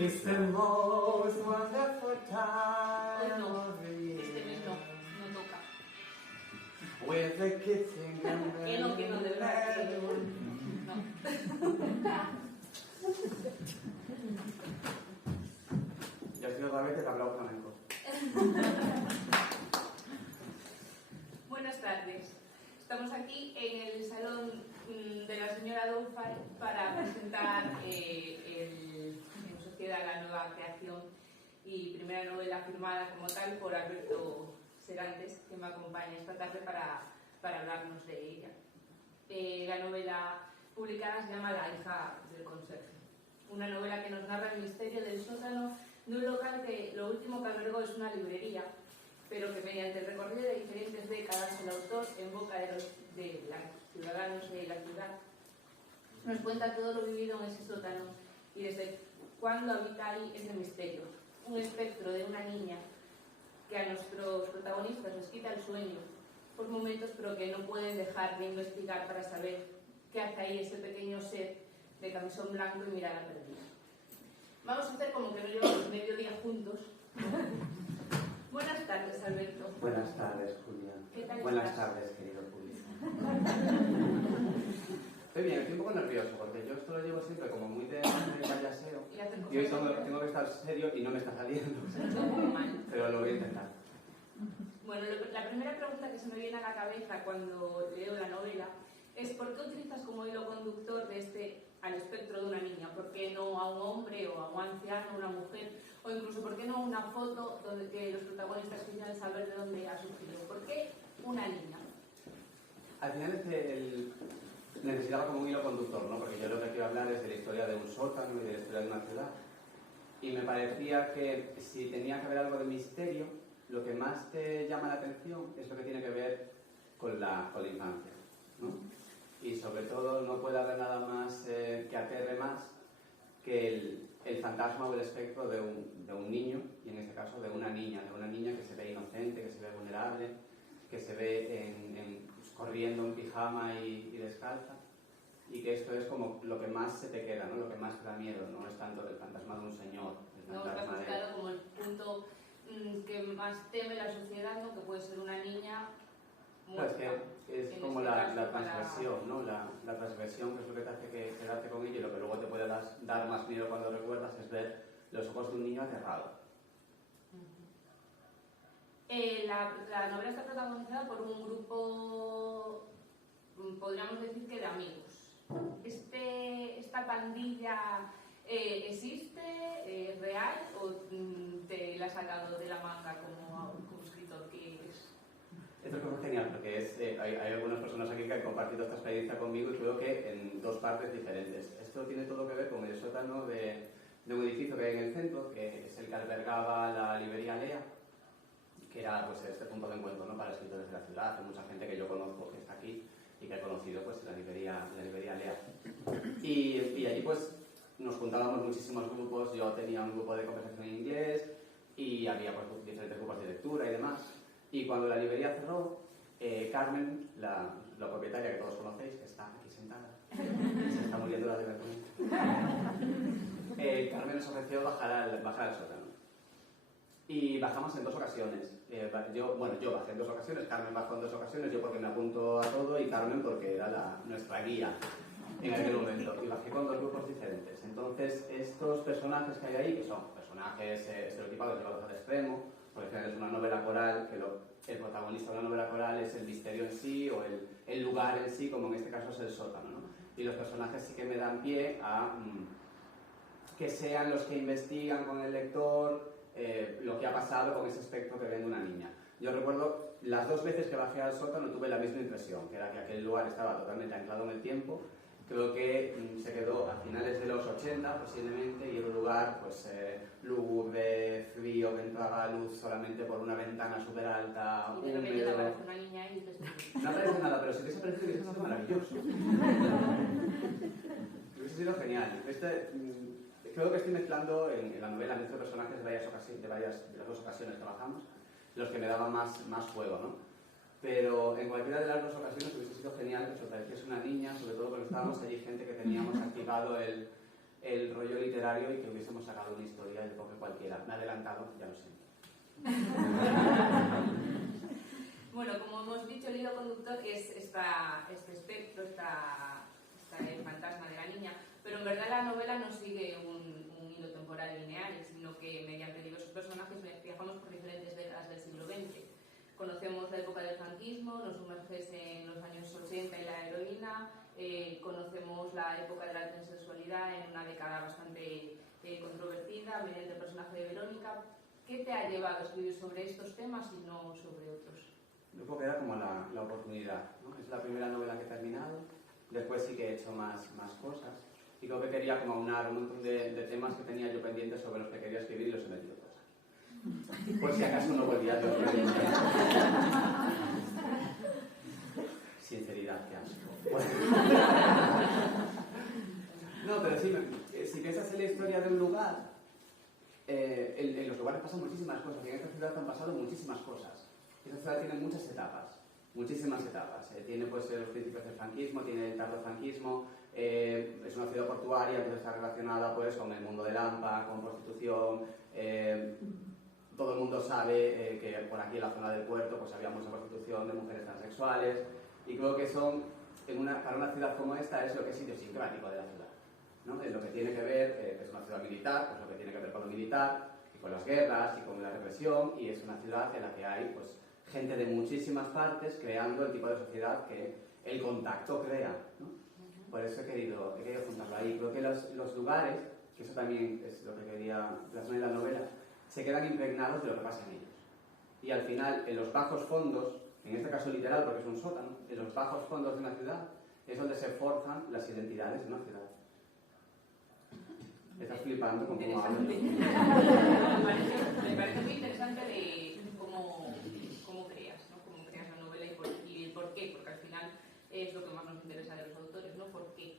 It's the most wonderful time of the year. Este mes no toca. With the kids singing Que no, de verdad. No. Ya sido otra vez que te hablado flamenco. Buenas tardes. Estamos aquí en el salón de la señora Doufay para presentar en sociedad la nueva creación y primera novela firmada como tal por Alberto Serantes, que me acompaña esta tarde para hablarnos de ella. La novela publicada se llama La hija del conserje. Una novela que nos narra el misterio del sótano de un local que lo último que albergó es una librería, pero que mediante el recorrido de diferentes décadas el autor, en boca de los ciudadanos de la ciudad, nos cuenta todo lo vivido en ese sótano y desde cuándo habita ahí ese misterio. Un espectro de una niña que a nuestros protagonistas les quita el sueño por momentos, pero que no pueden dejar de investigar para saber qué hace ahí ese pequeño ser de camisón blanco y mirada perdida. Vamos a hacer como que no llevamos medio día juntos. Buenas tardes, Alberto. Buenas tardes, Julia. ¿Qué tal Buenas estás? tardes, querido público. Estoy bien, estoy un poco nervioso porque yo esto lo llevo siempre como muy de payaseo. Y hoy tengo que estar serio y no me está saliendo. Pero lo voy a intentar. Bueno, la primera pregunta que se me viene a la cabeza cuando leo la novela es ¿por qué utilizas como hilo conductor de al espectro de una niña? ¿Por qué no a un hombre o a un anciano, a una mujer? O incluso ¿por qué no una foto donde que los protagonistas quisieran saber de dónde ha surgido? ¿Por qué una niña? Al final necesitaba como un hilo conductor, ¿no? Porque yo lo que quiero hablar es de la historia de un sótano y de la historia de una ciudad. Y me parecía que si tenía que haber algo de misterio, lo que más te llama la atención es lo que tiene que ver con la infancia, ¿no? Y sobre todo no puede haber nada más que aterre más que el fantasma o el espectro de un niño, y en este caso de una niña que se ve inocente, que se ve vulnerable, que se ve pues, corriendo en pijama y descalza, y que esto es como lo que más se te queda, ¿no? Lo que más te da miedo, no es tanto el fantasma de un señor, el No, fantasma está claro como el punto que más teme la sociedad, ¿no? Que puede ser una niña muerta. Claro, es En como este la caso, transgresión, ¿no? La transgresión, que es lo que te hace quedarte con ella, y lo que luego te puede dar más miedo cuando recuerdas es ver los ojos de un niño aterrado. La novela está protagonizada por un grupo, podríamos decir que de amigos. ¿Esta pandilla existe, es real, o te la has sacado de la manga como escritor que eres? Esto es como genial, porque hay algunas personas aquí que han compartido esta experiencia conmigo y creo que en dos partes diferentes. Esto tiene todo que ver con el sótano de un edificio que hay en el centro, que es el que albergaba la librería Lea, que era pues este punto de encuentro, ¿no? Para escritores de la ciudad. Hay mucha gente que yo conozco que está aquí y que he conocido pues la librería Lea. Y allí pues nos juntábamos muchísimos grupos. Yo tenía un grupo de conversación en inglés y había pues diferentes grupos de lectura y demás. Y cuando la librería cerró, Carmen, la propietaria que todos conocéis, que está aquí sentada, se está muriendo la vergüenza, Carmen nos ofreció bajar al sótano. Y bajamos en 2 ocasiones. Yo bajé en 2 ocasiones, Carmen bajó en 2 ocasiones, yo porque me apunto a todo y Carmen porque era nuestra guía en aquel momento. Y bajé con 2 grupos diferentes. Entonces, estos personajes que hay ahí, que son personajes estereotipados llevados al extremo, porque es una novela coral, que el protagonista de una novela coral es el misterio en sí, o el lugar en sí, como en este caso es el sótano, ¿no? Y los personajes sí que me dan pie a que sean los que investigan con el lector lo que ha pasado con ese espectro que ven de una niña. Yo recuerdo las 2 veces que bajé al sótano tuve la misma impresión, que era que aquel lugar estaba totalmente anclado en el tiempo. Creo que se quedó a finales de los 80 posiblemente, y era un lugar pues lúgubre, frío, que entraba luz solamente por una ventana súper alta, y de repente te húmedo. aparece una niña y dices... No aparece nada, pero si hubiese aparecido hubiese sido maravilloso. Hubiese sido genial. Creo que estoy mezclando en la novela entre personajes de las 2 ocasiones que trabajamos, los que me daban más juego, ¿no? Pero en cualquiera de las 2 ocasiones hubiese sido genial final eso parecía una niña, sobre todo cuando estábamos allí gente que teníamos activado el rollo literario y que hubiésemos sacado una historia de coge cualquiera. Me he adelantado, ya lo sé. Bueno, como hemos dicho, el hilo conductor es este espectro, el fantasma de la niña, pero en verdad la novela no sigue un hilo temporal lineal, sino que mediante diversos personajes viajamos por diferentes décadas del siglo XX. Conocemos la época del franquismo, nos sumerges en los años 80 y la heroína, conocemos la época de la transexualidad en una década bastante controvertida mediante el personaje de Verónica. ¿Qué te ha llevado a escribir sobre estos temas y no sobre otros? Yo creo que era como la oportunidad, ¿no? Es la primera novela que he terminado, después sí que he hecho más cosas y creo que quería como aunar un montón de temas que tenía yo pendientes sobre los que quería escribir y los he metido todos. Por si acaso no volvía a hacer. Sinceridad, qué asco. No, pero sí, si piensas en la historia de un lugar, en los lugares pasan muchísimas cosas y en esta ciudad han pasado muchísimas cosas. Esta ciudad tiene muchas etapas, muchísimas etapas. Tiene pues los principios del franquismo, tiene el tardofranquismo, es una ciudad portuaria, entonces está relacionada pues con el mundo del AMPA, con prostitución. Todo el mundo sabe que por aquí en la zona del puerto pues había mucha prostitución de mujeres transexuales y creo que son, para una ciudad como esta, es lo que es idiosincrático de la ciudad, ¿no? Es lo que tiene que ver, que es una ciudad militar, pues lo que tiene que ver con lo militar y con las guerras y con la represión, y es una ciudad en la que hay pues gente de muchísimas partes creando el tipo de sociedad que el contacto crea, ¿no? Por eso he querido juntarlo ahí. Creo que los lugares, que eso también es lo que quería plasmar en la novela, se quedan impregnados de lo que pasa en ellos. Y al final, en los bajos fondos, en este caso literal porque es un sótano, en los bajos fondos de una ciudad es donde se forjan las identidades de una ciudad. Estás flipando con cómo hablo. Me parece muy interesante de cómo creas, ¿no? Cómo creas la novela y el por qué, porque al final es lo que más nos interesa de los autores, ¿no? ¿Por qué?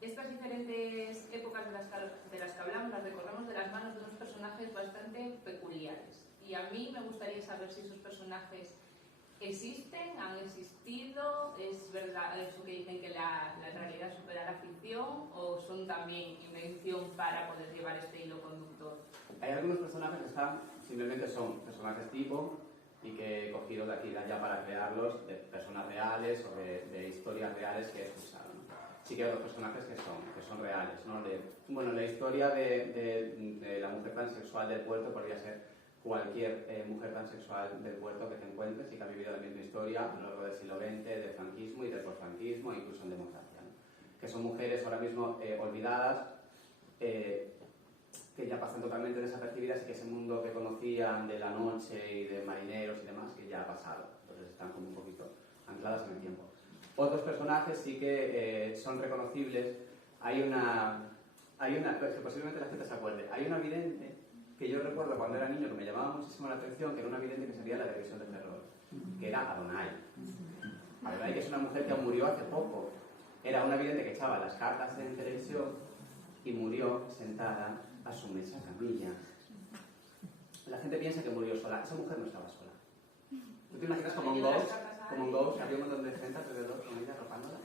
Estas diferentes épocas de las que hablamos las recorremos de las manos de unos personajes bastante peculiares. Y a mí me gustaría saber si esos personajes existen, han existido, es verdad eso que dicen que la realidad supera la ficción, o son también invención para poder llevar este hilo conductor. Hay algunos personajes que simplemente son personajes tipo y que he cogido de aquí y de allá para crearlos, de personas reales o de historias reales que he escuchado, ¿no? Sí que hay otros personajes que son reales, ¿no? Bueno, la historia de la mujer transexual del puerto podría ser cualquier mujer transexual del puerto que te encuentres y que ha vivido la misma historia a lo largo del siglo XX, del franquismo y del posfranquismo, incluso en democracia, ¿no? Que son mujeres ahora mismo olvidadas, que ya pasan totalmente desapercibidas y que ese mundo que conocían de la noche y de marineros y demás, que ya ha pasado. Entonces están como un poquito ancladas en el tiempo. Otros personajes sí que son reconocibles. Hay una que posiblemente la gente se acuerde. Hay una vidente que yo recuerdo cuando era niño que me llamaba muchísimo la atención, que era una vidente que salía en la televisión de terror, que era Adonai. Adonai, que es una mujer que murió hace poco. Era una vidente que echaba las cartas en televisión y murió sentada a su mesa camilla. La gente piensa que murió sola. Esa mujer no estaba sola. ¿Tú te imaginas como un ghost? Como un ghost, había un montón de gente alrededor con ella arropándola.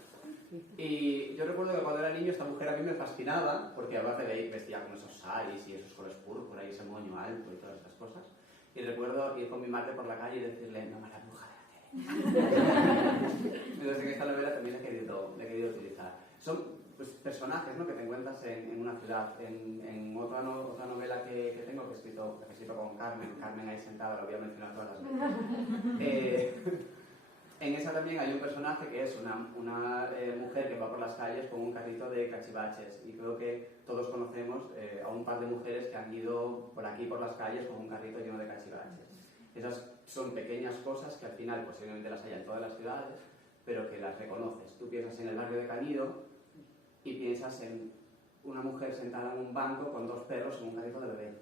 Y yo recuerdo que cuando era niño esta mujer a mí me fascinaba, porque aparte de ahí vestía con esos saris y esos colores púrpura y ese moño alto y todas estas cosas. Y recuerdo ir con mi madre por la calle y decirle, no, la bruja de la tele. Entonces en esta novela también he querido utilizar. Son pues, personajes, ¿no?, que te encuentras en una ciudad. En otra novela que tengo, que he escrito con Carmen ahí sentada, lo voy a mencionar todas las veces. En esa también hay un personaje que es una mujer que va por las calles con un carrito de cachivaches, y creo que todos conocemos a un par de mujeres que han ido por aquí por las calles con un carrito lleno de cachivaches. Esas son pequeñas cosas que al final posiblemente las haya en todas las ciudades, pero que las reconoces. Tú piensas en el barrio de Canido y piensas en una mujer sentada en un banco con dos perros en un carrito de bebé,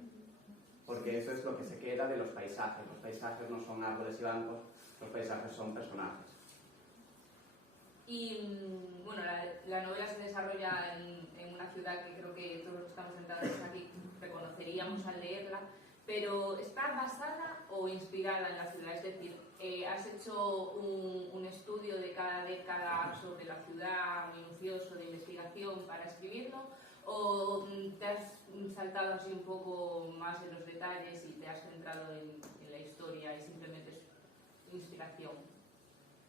porque eso es lo que se queda de los paisajes. Los paisajes no son árboles y bancos, los paisajes son personajes. Y bueno, la novela se desarrolla en una ciudad que creo que todos los que estamos sentados aquí reconoceríamos al leerla, pero ¿está basada o inspirada en la ciudad? Es decir, ¿has hecho un estudio década sobre la ciudad, minucioso de investigación para escribirlo, o te has saltado así un poco más en los detalles y te has centrado en la historia y simplemente es inspiración?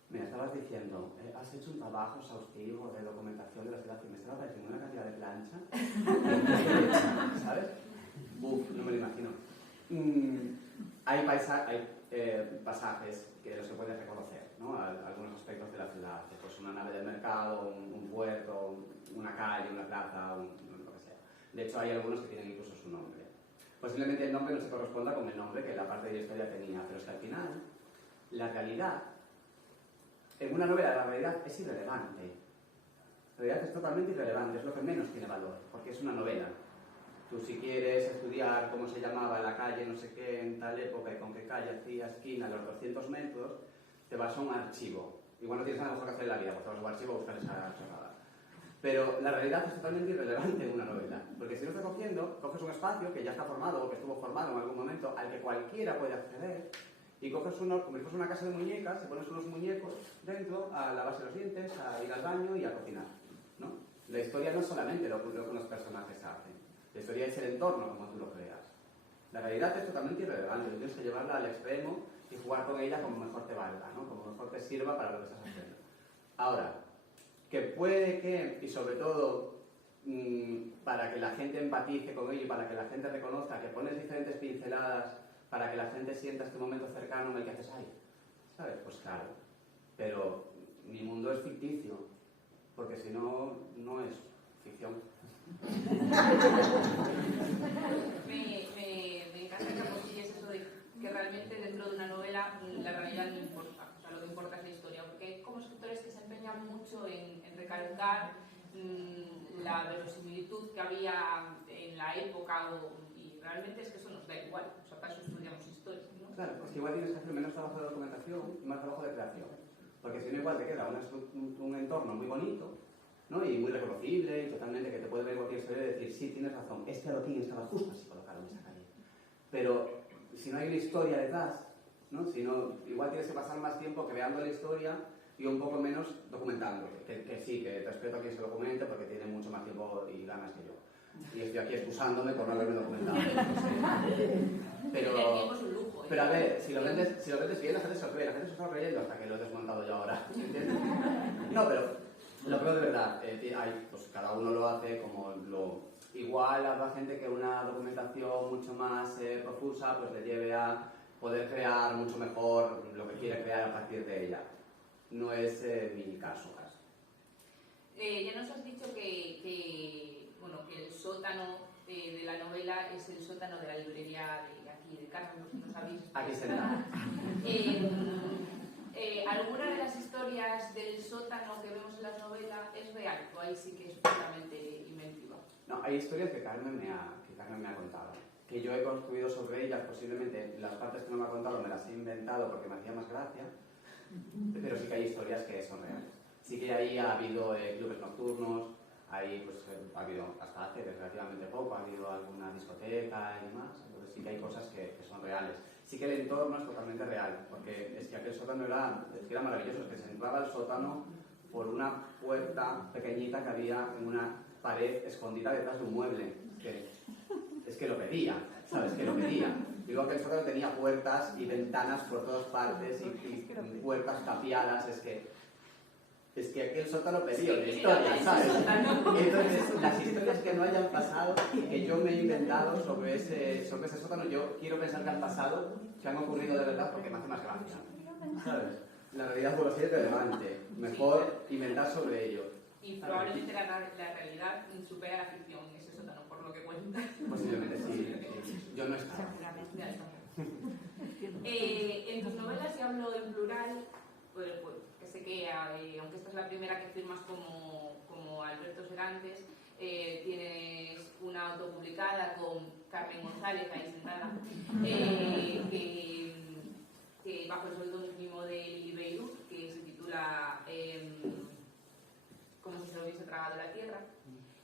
Mira, estabas diciendo, has hecho un trabajo exhaustivo de documentación de la ciudad y me estaba pareciendo una cantidad de plancha, ¿sabes? Uf, no me lo imagino. Hay pasajes que no se pueden reconocer, ¿no? Algunos aspectos de la ciudad, pues una nave del mercado, un puerto, una calle, una plaza, lo que sea. De hecho, hay algunos que tienen incluso su nombre. Posiblemente el nombre no se corresponda con el nombre que la parte de la historia tenía, pero es que al final, la realidad, en una novela la realidad es irrelevante. La realidad es totalmente irrelevante, es lo que menos tiene valor, porque es una novela. Tú si quieres estudiar cómo se llamaba la calle, no sé qué, en tal época y con qué calle hacía esquina a los 200 metros, te vas a un archivo. Igual no tienes nada mejor que hacer en la vida, pues te vas a un archivo a buscar esa chorrada. Pero la realidad es totalmente irrelevante en una novela, porque si lo estás cogiendo, coges un espacio que ya está formado o que estuvo formado en algún momento, al que cualquiera puede acceder, y coges uno, como si fuese una casa de muñecas, y pones unos muñecos dentro a lavarse los dientes, a ir al baño y a cocinar, ¿no? La historia no es solamente lo que unos personajes hacen. La historia es el entorno como tú lo creas. La realidad es totalmente irrelevante, tienes que llevarla al extremo y jugar con ella como mejor te valga, ¿no? Como mejor te sirva para lo que estás haciendo. Ahora, que puede que, y sobre todo para que la gente empatice con ello y para que la gente reconozca que pones diferentes pinceladas para que la gente sienta este momento cercano en el que haces ahí, ¿sabes? Pues claro, pero mi mundo es ficticio, porque si no, no es ficción. Me encanta que apoyes eso de que realmente dentro de una novela la realidad no importa, o sea, lo que importa es la historia, porque hay como escritores que se empeñan mucho en recalcar la verosimilitud que había en la época y realmente es que eso nos da igual, o sea, para eso estudiamos historia, ¿no? Claro, pues que igual tienes que hacer menos trabajo de documentación y más trabajo de creación, porque si no igual te queda un entorno muy bonito, ¿no? Y muy reconocible y totalmente que te puede ver cualquier historia y decir, sí, tienes razón, este adoquín estaba justo así colocado en esa calle. Pero si no hay una historia detrás, ¿no? Si no, igual tienes que pasar más tiempo creando la historia y un poco menos documentando, que sí, que respeto a quien se documente porque tiene mucho más tiempo y ganas que yo. Y estoy aquí excusándome por no haberme documentado. Pero a ver, si lo vendes bien, la gente se ríe, la gente se está riendo hasta que lo he desmontado yo ahora, ¿entiendes? No, pero lo creo de verdad, pues cada uno lo hace como lo... Igual habrá gente que una documentación mucho más profusa pues le lleve a poder crear mucho mejor lo que quiere crear a partir de ella. No es mi caso. Ya nos has dicho que el sótano de la novela es el sótano de la librería de aquí de Carmen, no sabéis. Aquí sentada. ¿Alguna de las historias del sótano que vemos en la novela es real o ahí sí que es puramente inventiva? No, hay historias que Carmen me ha contado, que yo he construido sobre ellas, posiblemente las partes que no me ha contado me las he inventado porque me hacía más gracia, pero sí que hay historias que son reales. Sí que ahí ha habido clubes nocturnos, ahí pues ha habido, hasta hace relativamente poco, ha habido alguna discoteca y demás, entonces sí que hay cosas que son reales. Sí que el entorno es totalmente real, porque es que aquel sótano era maravilloso, es que se entraba al sótano por una puerta pequeñita que había en una pared escondida detrás de un mueble. Es que lo pedía, ¿sabes? Que lo pedía. Digo que el sótano tenía puertas y ventanas por todas partes y puertas tapiadas, es que aquel sótano pedía una historia, ¿sabes? Entonces, las historias que no hayan pasado, que yo me he inventado sobre ese sótano, yo quiero pensar que han pasado, que han ocurrido de verdad, porque me hace más gracia, ¿sabes? La realidad por así es relevante, mejor inventar sobre ello. Y probablemente la realidad supera la ficción en ese sótano, por lo que cuentas. Posiblemente sí. Yo no estaba. En tus novelas, si hablo en plural, pues que sé que, aunque esta es la primera que firmas como Alberto Serantes, tienes una autopublicada con Carmen González, ahí sentada, que bajo el seudónimo de Lili Beirut, que se titula Como si se lo hubiese tragado la tierra.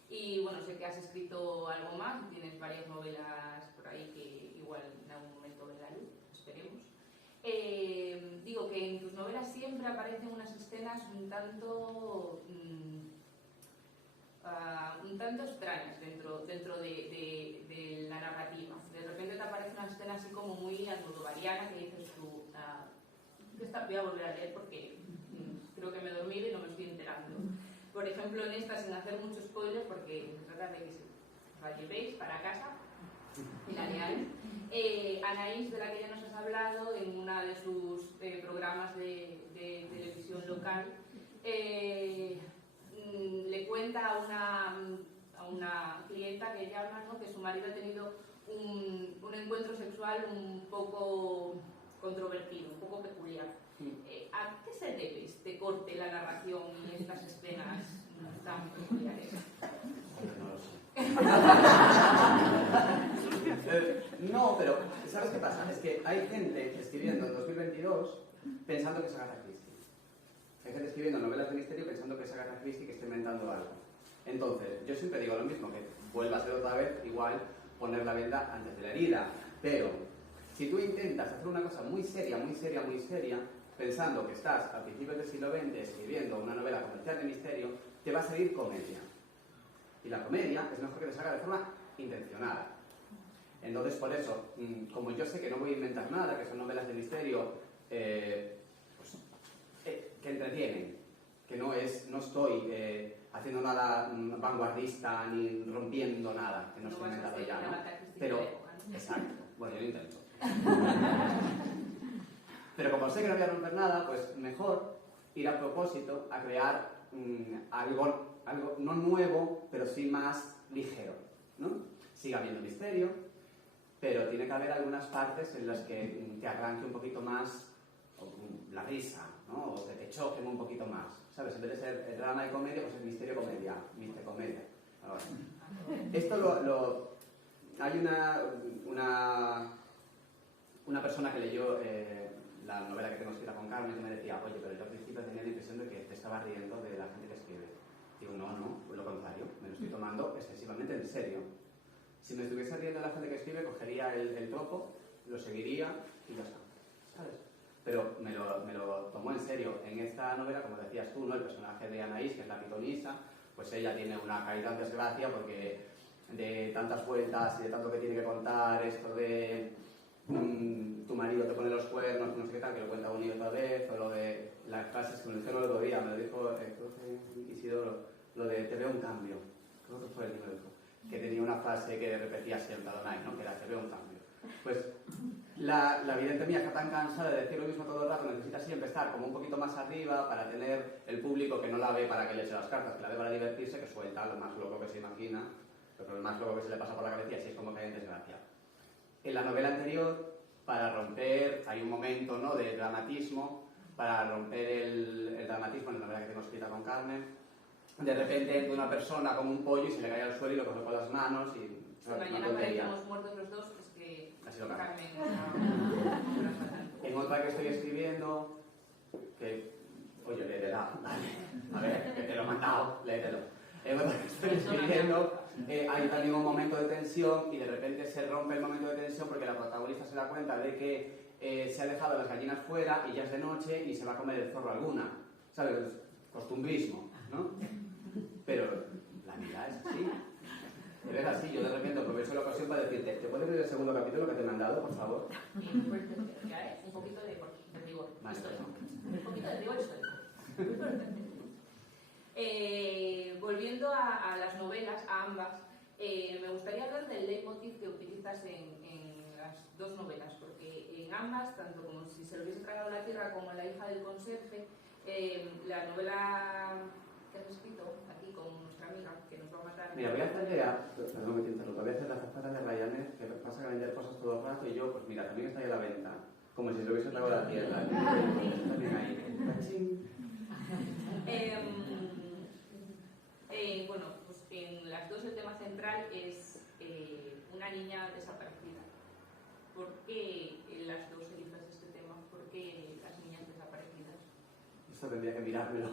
Y bueno, sé que has escrito algo más, tienes varias novelas por ahí que igual en algún momento ven la luz, esperemos. Digo que porque en tus novelas siempre aparecen unas escenas un tanto extrañas dentro de la narrativa. De repente te aparece una escena así como muy almodovariana que dices tú, voy a volver a leer porque creo que me he dormido y no me estoy enterando. Por ejemplo, en esta, sin hacer mucho spoiler, porque se trata de que os la llevéis para casa y la leáis, Anaís, de la que ya nos has hablado en uno de sus programas de televisión local, le cuenta a una clienta que llama, ¿no?, que su marido ha tenido un encuentro sexual un poco controvertido, un poco peculiar. ¿A qué se debe este corte, la narración y estas escenas tan peculiares? No, pero ¿sabes qué pasa? Es que hay gente escribiendo en 2022 pensando que es Agatha Christie. Hay gente escribiendo novelas de misterio pensando que es Agatha Christie que está inventando algo. Entonces, yo siempre digo lo mismo, que vuelva a ser otra vez igual poner la venda antes de la herida. Pero, si tú intentas hacer una cosa muy seria, pensando que estás a principios del siglo XX escribiendo una novela comercial de misterio, te va a salir comedia. Y la comedia es mejor que te salga de forma intencionada. Entonces, por eso, como yo sé que no voy a inventar nada, que son novelas de misterio que entretienen, que no estoy haciendo nada vanguardista ni rompiendo nada, que no se ha inventado ya, ¿no? Pero, exacto, bueno, yo lo intento. Pero como sé que no voy a romper nada, pues mejor ir a propósito a crear algo no nuevo, pero sí más ligero, ¿no? Sigue habiendo misterio, pero tiene que haber algunas partes en las que te arranque un poquito más la risa, ¿no? O te choquen un poquito más, ¿sabes? En vez de ser drama y comedia, pues es misterio-comedia, misterio-comedia. Esto hay una persona que leyó la novela que tengo escrita con Carmen que me decía, oye, pero yo al principio tenía la impresión de que te estaba riendo de la gente que escribe. Digo, no, lo contrario, me lo estoy tomando excesivamente en serio. Si me estuviese riendo de la gente que escribe, cogería el tropo, lo seguiría y ya está, ¿sabes? Pero me lo tomó en serio. En esta novela, como decías tú, ¿no?, el personaje de Anaís, que es la pitonisa, pues ella tiene una caída en desgracia porque de tantas vueltas y de tanto que tiene que contar, esto de tu marido te pone los cuernos, no sé qué tal, que lo cuenta una y otra vez, o lo de las frases que me dijeron el otro día, me lo dijo creo que Isidoro, lo de te veo un cambio, creo que fue el que me lo dijo, que tenía una frase que repetía siempre a Donay, ¿no?, que era te veo un cambio. Pues la vidente mía está tan cansada de decir lo mismo todo el rato, necesita siempre estar como un poquito más arriba para tener el público que no la ve para que le eche las cartas, que la ve para divertirse, que suelta lo más loco que se imagina, pero lo más loco que se le pasa por la cabeza y así es como cae en desgracia. En la novela anterior, para romper, hay un momento, ¿no?, de dramatismo, para romper el dramatismo en la novela que tengo escrita con Carmen, de repente entra una persona como un pollo y se le cae al suelo y lo coge con las manos y... Si mañana parecemos muertos los dos, es que así lo Carmen... En otra que estoy escribiendo, que... Oye, léetela, vale. A ver, que te lo he mandado, léetelo. En otra que estoy escribiendo, hay también un momento de tensión y de repente se rompe el momento de tensión porque la protagonista se da cuenta de que se ha dejado las gallinas fuera y ya es de noche y se va a comer el zorro alguna. ¿Sabes? Costumbrismo, ¿no? Pero la vida es así. Pero es así, yo de repente aprovecho la ocasión para decirte, ¿te puedes leer el segundo capítulo que te he mandado, por favor? Un poquito de rigor histórico. Un poquito de rigor histórico. Volviendo a las novelas, a ambas, me gustaría hablar del leitmotiv que utilizas en las dos novelas, porque en ambas, tanto como Si se lo hubiese tragado la tierra como La hija del conserje, la novela que has escrito aquí con nuestra amiga, que nos va a matar... Mira, voy a hacerle perdón que te interrumpa, voy a hacer la factura de Ryanair, que pasa a vender cosas todo el rato y yo, pues mira, también está ahí a la venta, como si se lo hubiese tragado la tierra. También ahí. Bueno, pues en las dos el tema central es una niña desaparecida. ¿Por qué en las dos eliges este tema? ¿Por qué las niñas desaparecidas? Esto tendría que mirármelo.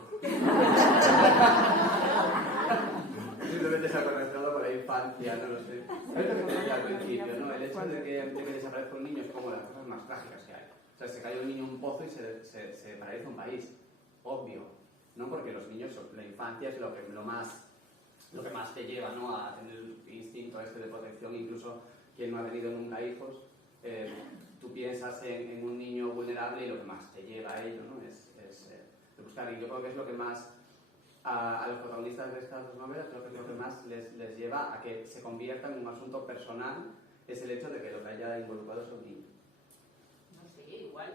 Simplemente se ha conectado con la infancia, no lo sé. Es lo que decía al principio, ¿no? El hecho de que desaparezca un niño es como de las cosas más trágicas que hay. O sea, se cae un niño en un pozo y se paraliza un país. Obvio, ¿no? Porque los niños, la infancia es lo que más te lleva, ¿no? A tener el instinto este de protección. Incluso quien no ha tenido nunca hijos, tú piensas en un niño vulnerable y lo que más te lleva a ello, ¿no? Es de buscar. Y yo creo que es lo que más a los protagonistas de estas dos novelas, creo que es lo que más les lleva a que se convierta en un asunto personal, es el hecho de que lo que haya involucrado es un niño. No sé, igual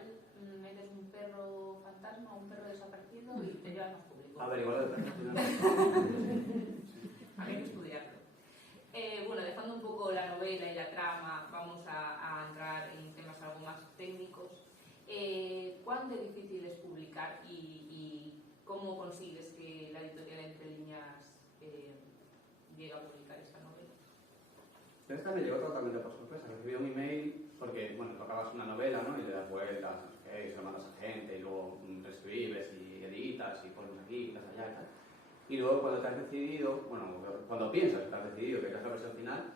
metes un perro fantasma o un perro desaparecido y te llevas más público. A ver, igual lo de Hay que estudiarlo. Bueno, dejando un poco la novela y la trama, vamos a entrar en temas algo más técnicos. ¿Cuán difícil es publicar y cómo consigues que la editorial Entre Líneas llegue a publicar esta novela? Esta me llegó totalmente por sorpresa. Recibí un email porque, bueno, tú acabas una novela, ¿no? Y le das vueltas, no sé qué, y se lo mandas a gente, y luego reescribes y editas y pones aquí, quitas allá y tal. Y luego cuando te has decidido, bueno, cuando piensas que te has decidido que es la versión final,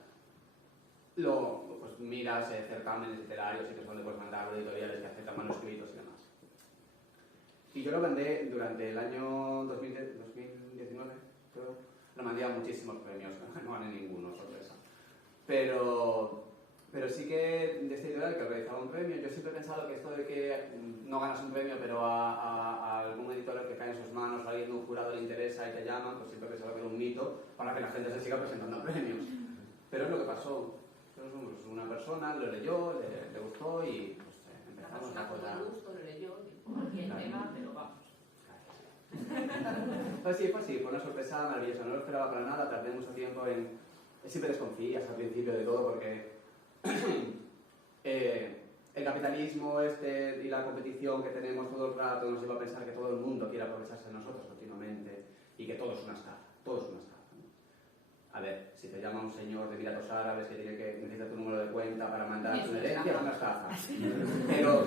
pues miras certámenes literarios y que es donde puedes mandar editoriales que aceptan manuscritos y demás. Y yo lo mandé durante el año 2019, creo. Lo mandé a muchísimos premios, no gané ninguno, sorpresa. Pero sí que de esta editorial que organizaba un premio, yo siempre he pensado que esto de que no ganas un premio, pero a algún editorial que cae en sus manos, a alguien de un jurado le interesa y te llaman, pues siempre he pensado que era un mito para que la gente se siga presentando premios. Pero es lo que pasó. Entonces, una persona lo leyó, le gustó y pues, empezamos a apoyar. Con gusto, lo leyó, aquí el tema, pero vamos. Pues sí, fue una sorpresa maravillosa, no lo esperaba para nada, tardé mucho tiempo en... Siempre desconfías al principio de todo porque el capitalismo y la competición que tenemos todo el rato nos lleva a pensar que todo el mundo quiere aprovecharse de nosotros continuamente y que todo es una estafa, todo es una estafa. A ver, si te llama un señor de Emiratos Árabes que necesita tu número de cuenta para mandar tu herencia, es una estafa. Pero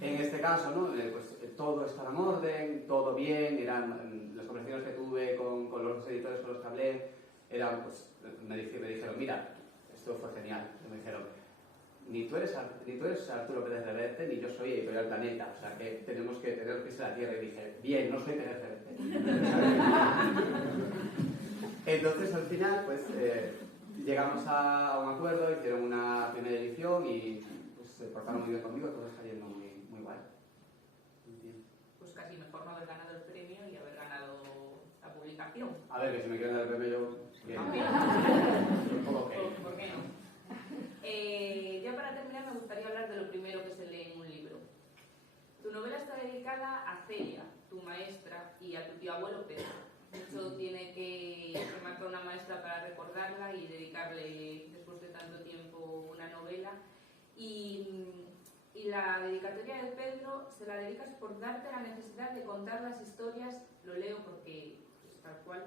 en este caso, ¿no? Pues todo estaba en orden, todo bien, eran las conversaciones que tuve con los editores con los que hablé, pues, me dijeron, mira, esto fue genial, me dijeron, ni tú eres Arturo Pérez Reverte, ni yo soy Editorial Planeta, o sea que tenemos que tener los pies en la tierra, y dije, bien, no soy Pérez Reverte. Entonces, al final, pues, llegamos a un acuerdo, hicieron una primera edición y pues, se portaron muy bien conmigo, todo está yendo muy guay. Pues casi mejor no haber ganado el premio y haber ganado la publicación. A ver, que si me quieren dar el premio yo... Bien. ¿Por qué no? Ya para terminar, me gustaría hablar de lo primero que se lee en un libro. Tu novela está dedicada a Celia, tu maestra, y a tu tío abuelo Pedro. De hecho, tiene que marcar una maestra para recordarla y dedicarle, después de tanto tiempo, una novela. Y la dedicatoria de Pedro se la dedicas por darte la necesidad de contar las historias, lo leo porque es tal cual,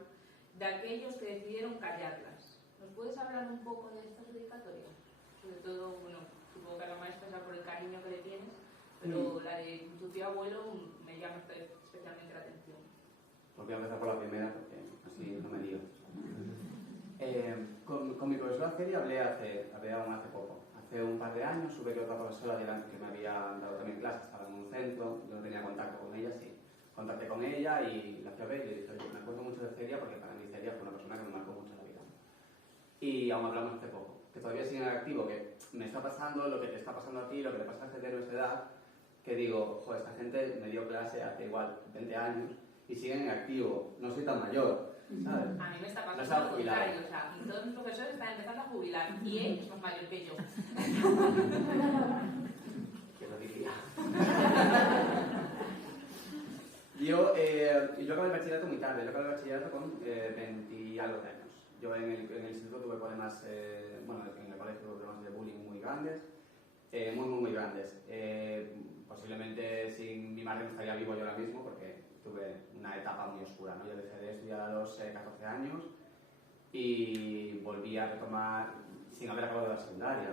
de aquellos que decidieron callarlas. ¿Nos puedes hablar un poco de estas dedicatorias? Sobre todo, bueno, supongo que a la maestra es por el cariño que le tienes, pero la de tu tío abuelo me llama especialmente la atención. Pues voy a empezar por la primera porque así no me lío. Con mi profesora Celia hablé aún hace poco. Hace un par de años supe que otra profesora que me había dado también clases, estaba en un centro, yo no tenía contacto con ella, sí. Contacté con ella y la fui a ver y le dije, oye, me acuerdo mucho de Celia porque para mí Celia fue una persona que me marcó mucho la vida. Y aún hablamos hace poco, que todavía sigue en activo, que me está pasando lo que te está pasando a ti, lo que le pasa a gente de nuestra edad, que digo, joder, esta gente me dio clase hace igual 20 años y siguen en activo, no soy tan mayor, ¿sabes? A mí me está pasando lo contrario, o sea, todos mis profesores están empezando a jubilar y él es más mayor que yo. ¿Quién lo diría? Yo acabé el bachillerato muy tarde, yo acabé el bachillerato con 20 y algo de años. Yo en el instituto tuve problemas, bueno, en el colegio tuve problemas de bullying muy grandes, muy grandes. Posiblemente sin mi madre no estaría vivo yo ahora mismo porque tuve una etapa muy oscura, ¿no? Yo dejé de estudiar a los 14 años y volví a retomar, sin haber acabado la secundaria,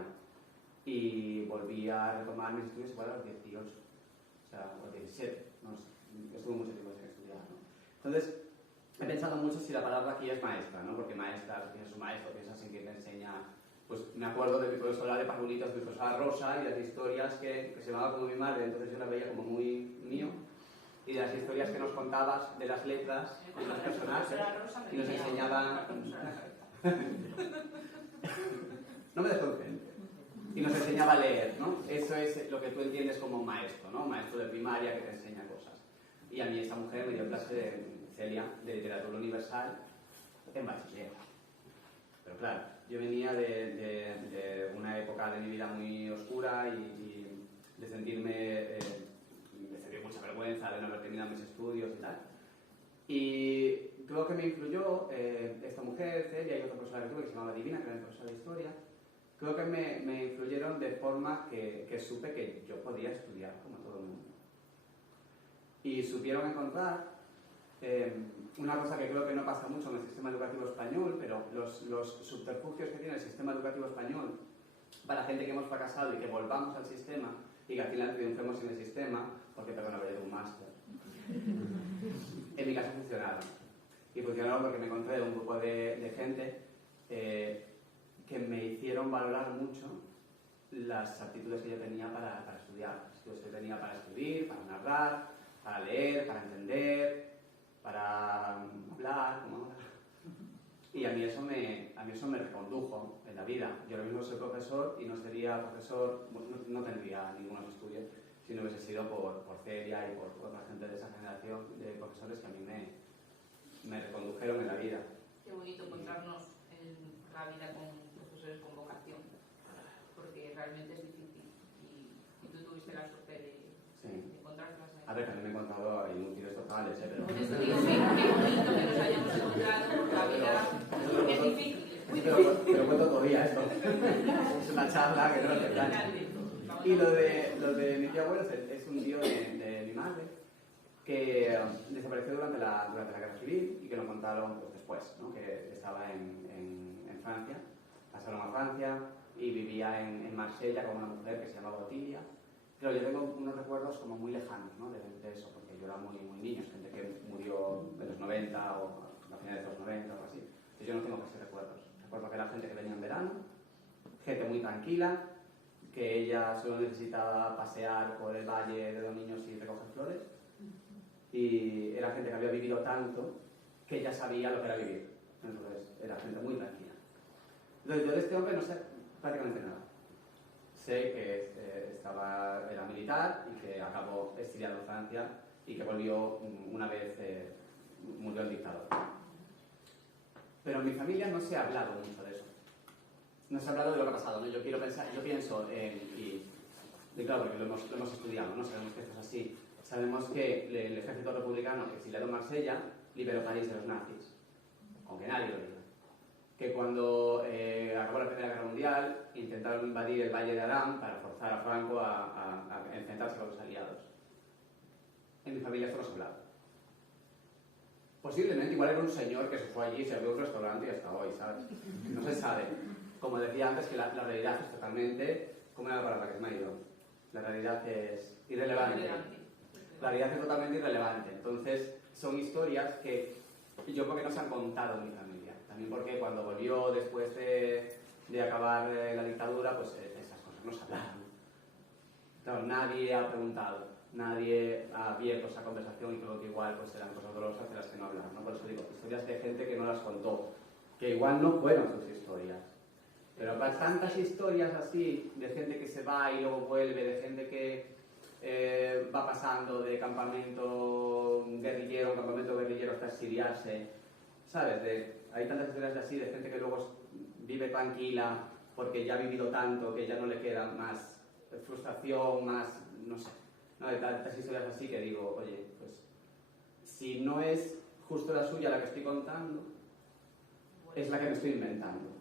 y volví a retomar mis estudios igual a los 18, o sea, a los 17, no sé, estuve mucho tiempo sin estudiar, ¿no? Entonces, he pensado mucho si la palabra aquí es maestra, ¿no? Porque maestra, tienes un maestro, piensas en quien te enseña pues me acuerdo de mi profesora de parvulitos, mi profesora Rosa, y las historias que se llamaba como mi madre, entonces yo la veía como muy mío, y de las historias que nos contabas de las letras de los personajes, y nos enseñaban... No me desconcentro. Y nos enseñaba a leer, ¿no? Eso es lo que tú entiendes como maestro, ¿no? Maestro de primaria que te enseña cosas. Y a mí esta mujer me dio clase de Celia, de literatura universal, en bachiller. Pero claro, yo venía de una época de mi vida muy oscura y de sentirme, de sentir mucha vergüenza de no haber terminado mis estudios y tal. Y creo que me influyó esta mujer, Celia, y otra persona que tuve que se llamaba Divina, que era mi profesora de historia. Creo que me influyeron de forma que supe que yo podía estudiar como todo el mundo. Y supieron encontrar una cosa que creo que no pasa mucho en el sistema educativo español, pero los subterfugios que tiene el sistema educativo español para gente que hemos fracasado y que volvamos al sistema y que al final triunfemos en el sistema, porque, perdón, habré de un máster. En mi caso funcionaron. Y funcionaron porque me encontré un grupo de gente que me hicieron valorar mucho las aptitudes que yo tenía para estudiar, las aptitudes que tenía para escribir, para narrar, para leer, para entender, para hablar, como ahora. Y a mí eso me recondujo en la vida. Yo ahora mismo soy profesor y no sería profesor, no tendría ningunos estudios si no hubiese sido por Celia y por otra gente de esa generación de profesores que a mí me recondujeron en la vida. Qué bonito encontrarnos en la vida con profesores con vocación, porque realmente es difícil y tú tuviste la suerte de encontrarlas ahí. A ver, también me he encontrado inútiles totales, pero... Por eso digo, sí, qué bonito que nos hayamos encontrado, porque la vida es difícil. Pero cuento todavía esto. Es una charla que no es verdad. Y lo de mi tío abuelo es un tío de mi madre que desapareció durante la guerra civil y que lo contaron pues, después, ¿no? Que estaba en Francia, pasaron a Francia y vivía en Marsella con una mujer que se llamaba Otilia. Pero yo tengo unos recuerdos como muy lejanos, ¿no? de eso, porque yo era muy niño, gente que murió en los 90 o a finales de los 90 o algo así. Entonces yo no tengo casi recuerdos. Recuerdo que era gente que venía en verano, gente muy tranquila, que ella solo necesitaba pasear por el valle de los niños y recoger flores. Y era gente que había vivido tanto que ya sabía lo que era vivir. Entonces era gente muy tranquila. Entonces yo de este hombre no sé prácticamente nada. Sé que era militar y que acabó exiliado en Francia y que volvió una vez murió el dictador. Pero en mi familia no se ha hablado mucho de eso. No se ha hablado de lo que ha pasado, ¿no? Yo pienso, y claro, porque lo hemos estudiado, ¿no? Sabemos que esto es así. Sabemos que el ejército republicano exiliado en Marsella liberó París de los nazis, aunque nadie lo diga. Que cuando acabó la Primera Guerra Mundial intentaron invadir el Valle de Arán para forzar a Franco a enfrentarse con los aliados. En mi familia esto no se ha hablado. Posiblemente igual era un señor que se fue allí, se abrió un restaurante y hasta hoy, ¿sabes? No se sabe. Como decía antes, que la realidad es totalmente... ¿Cómo era la palabra que se me ha ido? La realidad es irrelevante. La realidad es totalmente irrelevante. Entonces, son historias que yo creo que no se han contado en mi familia. También porque cuando volvió después de acabar la dictadura, pues esas cosas no se hablaron. Claro, nadie ha preguntado, nadie ha abierto esa conversación y creo que igual pues eran cosas dolorosas de las que no hablaron, ¿no? Por eso digo, historias de gente que no las contó, que igual no fueron sus historias. Pero hay tantas historias así, de gente que se va y luego vuelve, de gente que va pasando de campamento guerrillero a campamento guerrillero hasta exiliarse, ¿sabes? Hay tantas historias así, de gente que luego vive tranquila porque ya ha vivido tanto que ya no le queda más frustración, más, no sé, ¿no? De tantas historias así que digo, oye, pues si no es justo la suya la que estoy contando, es la que me estoy inventando.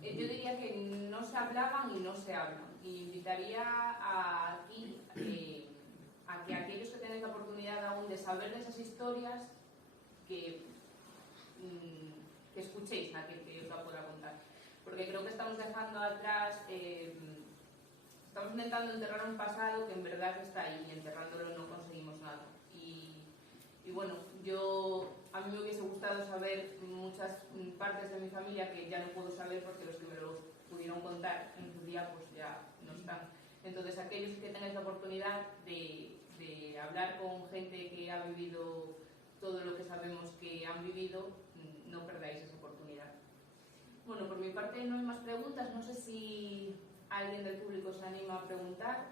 Yo diría que no se hablaban y no se hablan. Y invitaría a que aquellos que tienen la oportunidad aún de saber de esas historias, que escuchéis a aquel que os la pueda contar. Porque creo que estamos dejando atrás, estamos intentando enterrar un pasado que en verdad está ahí y enterrándolo no conseguimos nada. Y bueno, a mí mí me hubiese gustado saber muchas partes de mi familia que ya no puedo saber porque los que me lo pudieron contar en su día pues ya no están. Entonces, aquellos que tengáis la oportunidad de hablar con gente que ha vivido todo lo que sabemos que han vivido, no perdáis esa oportunidad. Bueno, por mi parte no hay más preguntas. No sé si alguien del público se anima a preguntar.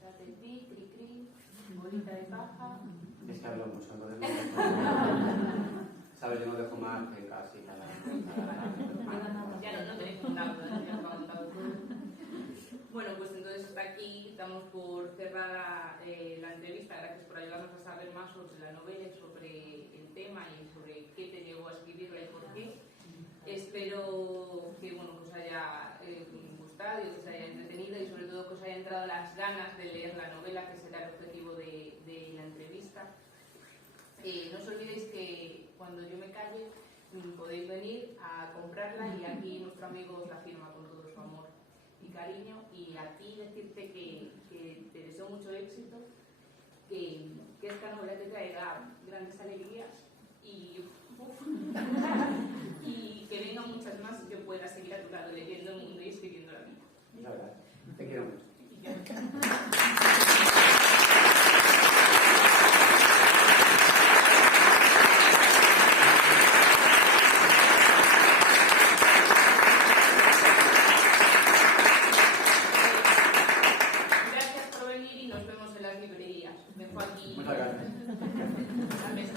Tateti, cri cri, bolita de paja. Es que hablo mucho, entonces sabes, yo no dejo más que casi cada Ya no tenéis un auto, ya os lo he contado todo. Bueno, pues entonces hasta aquí damos por cerrada la entrevista. Gracias por ayudarnos a saber más sobre la novela y sobre el tema y sobre qué te llevó a escribirla y por qué. Espero que bueno, os haya gustado y que os haya entretenido y sobre todo que os haya entrado las ganas de leer la novela, que será el objetivo de la entrevista. No os olvidéis que cuando yo me calle podéis venir a comprarla y aquí nuestro amigo os la firma con todo su amor y cariño, y a ti decirte que te deseo mucho éxito, que esta novela te traiga grandes alegrías y que vengan muchas más y que puedas seguir a tu lado leyendo el mundo y escribiendo la vida. La verdad, te quiero mucho.